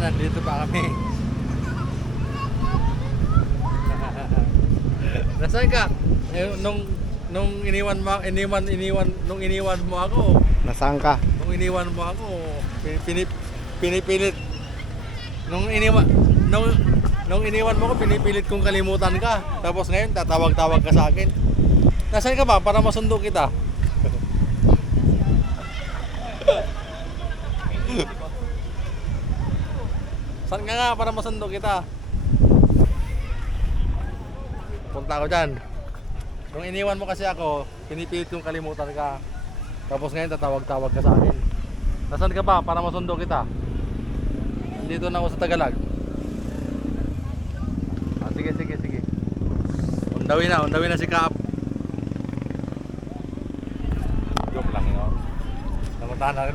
Nandito pa kami. Nasaan ka? Nung iniwan mo ako, Nasaan ka? pinipilit. Nung iniwan mo ako, pinipilit kong kalimutan ka. Tapos ngayon, tatawag-tawag ka sa akin. Nasaan ka ba para masundo kita? Saan ka nga para masundo kita? Punta ako dyan. Nung iniwan mo kasi ako, pinipilit kong kalimutan ka. Tapos ngayon, tatawag-tawag ka sa akin. Nasaan ka ba para masundo kita? Nandito na ako sa Tagalog. Sige. Undawin na si Kap. Joke lang yun. Namuntahan na rin.